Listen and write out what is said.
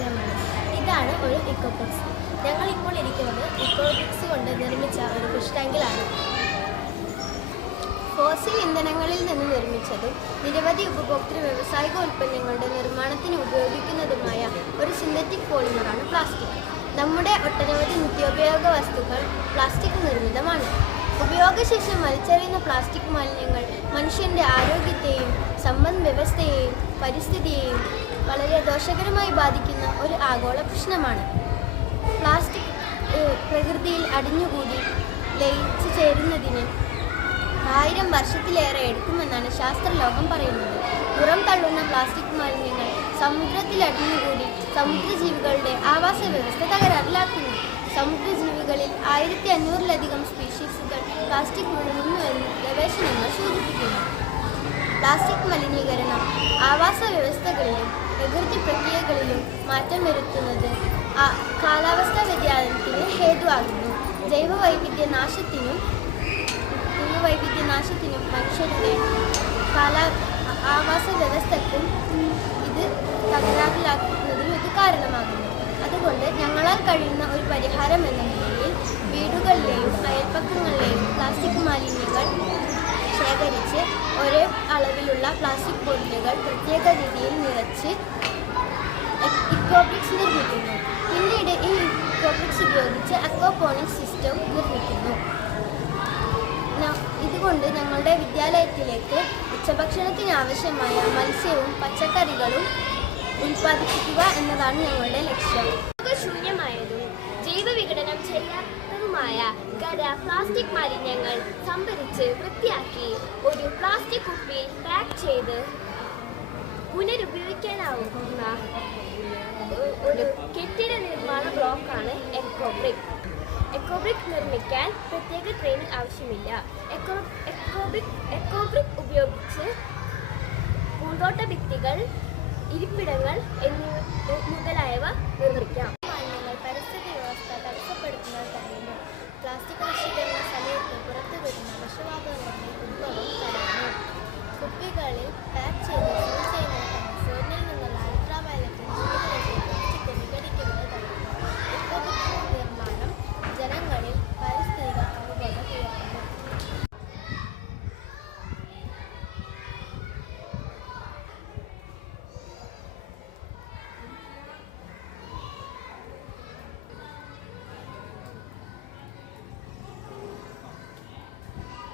വിഷയമാണ്. ഇതാണ് ഒരു ഇക്കോബ്രിക്സ്. ഞങ്ങളിപ്പോൾ ഇരിക്കുന്നത് ഇക്കോബ്രിക്സ് കൊണ്ട് നിർമ്മിച്ച ഒരു ഫിഷ് ടാങ്കിലാണ്. ഫോസിൽ ഇന്ധനങ്ങളിൽ നിന്ന് നിർമ്മിച്ചതും നിരവധി ഉപഭോക്തൃ വ്യാവസായിക ഉൽപ്പന്നങ്ങളുടെ നിർമ്മാണത്തിന് ഉപയോഗിക്കുന്നതുമായ ഒരു സിന്തറ്റിക് പോളിമറാണ് പ്ലാസ്റ്റിക്. നമ്മുടെ ഒട്ടനവധി നിത്യോപയോഗ വസ്തുക്കൾ പ്ലാസ്റ്റിക് നിർമ്മിതമാണ്. ഉപയോഗശേഷം വലിച്ചെറിയുന്ന പ്ലാസ്റ്റിക് മാലിന്യങ്ങൾ മനുഷ്യൻ്റെ ആരോഗ്യത്തെയും സമ്പദ് വ്യവസ്ഥയെയും പരിസ്ഥിതിയെയും വളരെ ദോഷകരമായി ബാധിക്കുന്ന ഒരു ആഗോള പ്രശ്നമാണ്. പ്ലാസ്റ്റിക് പ്രകൃതിയിൽ അടിഞ്ഞുകൂടി ലയിച്ചു ചേരുന്നതിന് 1000 വർഷത്തിലേറെ എടുക്കുമെന്നാണ് ശാസ്ത്രലോകം പറയുന്നത്. പുറം തള്ളുന്ന പ്ലാസ്റ്റിക് മാലിന്യങ്ങൾ സമുദ്രത്തിൽ അടിഞ്ഞുകൂടി സമുദ്രജീവികളുടെ ആവാസ വ്യവസ്ഥ തകരാറിലാക്കുന്നു. സമുദ്രജീവികളിൽ 1500-ലധികം സ്പീഷീസുകൾ പ്ലാസ്റ്റിക് വിഴുങ്ങുന്നുവെന്ന് ഗവേഷണങ്ങൾ സൂചിപ്പിക്കുന്നു. പ്ലാസ്റ്റിക് മലിനീകരണം ആവാസ വ്യവസ്ഥകളിലും പ്രകൃതി പ്രക്രിയകളിലും മാറ്റം വരുത്തുന്നത് കാലാവസ്ഥാ വ്യതിയാനത്തിന് ഹേതുവാകുന്നു. ജൈവവൈവിധ്യനാശത്തിനും മനുഷ്യരുടെ ആവാസ വ്യവസ്ഥയ്ക്കും ഇത് തകരാറിലാക്കുന്നതിനും ഇത് കാരണമാകുന്നു. അതുകൊണ്ട് ഞങ്ങളാൽ കഴിയുന്ന ഒരു പരിഹാരം എന്ന നിലയിൽ വീടുകളിലെയും അയൽപ്പക്കങ്ങളിലെയും പ്ലാസ്റ്റിക് മാലിന്യങ്ങൾ ശേഖരിച്ച് ഒരേ അളവിലുള്ള പ്ലാസ്റ്റിക് ബോട്ടിലുകൾ പ്രത്യേക രീതിയിൽ നിറച്ച് ഇക്കോബ്രിക്സ് നിർമ്മിക്കുന്നു. പിന്നീട് ഈ ഇക്കോബ്രിക്സ് ഉപയോഗിച്ച് അക്വാപോണിക്സ് സിസ്റ്റം നിർമ്മിക്കുന്നു. ഇതുകൊണ്ട് ഞങ്ങളുടെ വിദ്യാലയത്തിലേക്ക് ഉച്ചഭക്ഷണത്തിന് ആവശ്യമായ മത്സ്യവും പച്ചക്കറികളും ഉൽപ്പാദിപ്പിക്കുക എന്നതാണ് ഞങ്ങളുടെ ലക്ഷ്യം. ശൂന്യമായതും ജൈവവിഘടനം ചെയ്യാത്തതുമായ പ്ലാസ്റ്റിക് മാലിന്യങ്ങൾ സംഭരിച്ച് വൃത്തിയാക്കി ഒരു പ്ലാസ്റ്റിക് കുപ്പിയിൽ പാക്ക് ചെയ്ത് പുനരുപയോഗിക്കാനാവുന്ന ഒരു കെട്ടിട നിർമ്മാണ ബ്ലോക്കാണ് എക്കോബ്രിക്. എക്കോബ്രിക് നിർമ്മിക്കാൻ പ്രത്യേക ട്രെയിനിങ് ആവശ്യമില്ല. എക്കോബ്രിക് ഉപയോഗിച്ച് പൂന്തോട്ട ഭിത്തികൾ, ഇരിപ്പിടങ്ങൾ മുതലായവ നിർമ്മിക്കാം.